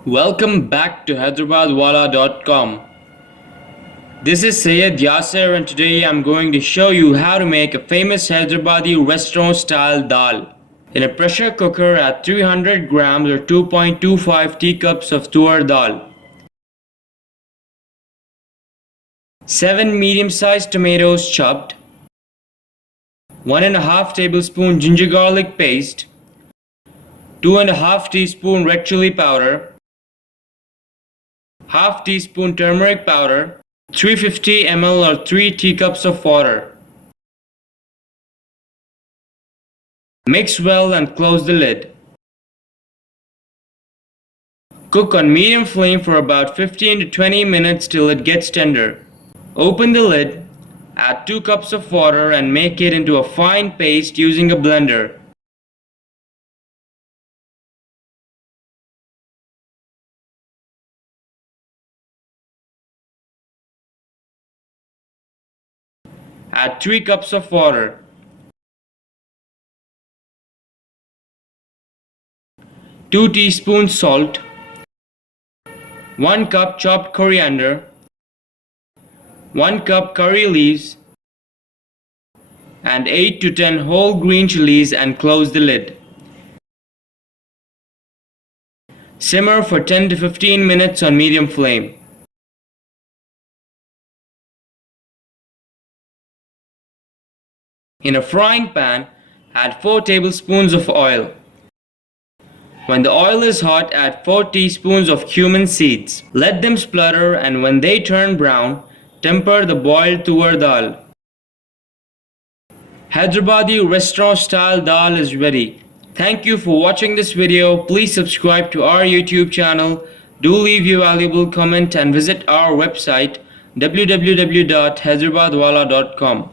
Welcome back to Hyderabadwala.com. This is Syed Yasser and today I'm going to show you how to make a famous Hyderabadi restaurant style dal. In a pressure cooker, add 300 grams or 2.25 teacups of tur dal, 7 medium-sized tomatoes chopped, 1.5 tablespoon ginger garlic paste, 2.5 teaspoon red chili powder, half teaspoon turmeric powder, 350 ml or 3 teacups of water. Mix well and close the lid. Cook on medium flame for about 15 to 20 minutes till it gets tender. Open the lid, add 2 cups of water and make it into a fine paste using a blender. Add 3 cups of water. 2 teaspoons salt, 1 cup chopped coriander, 1 cup curry leaves, and 8 to 10 whole green chilies and close the lid. Simmer for 10 to 15 minutes on medium flame. In a frying pan, add 4 tablespoons of oil. When the oil is hot, add 4 teaspoons of cumin seeds. Let them splutter and when they turn brown, temper the boiled tur dal. Hyderabadi restaurant style dal is ready. Thank you for watching this video. Please subscribe to our YouTube channel. Do leave your valuable comment and visit our website www.hyderabadwala.com.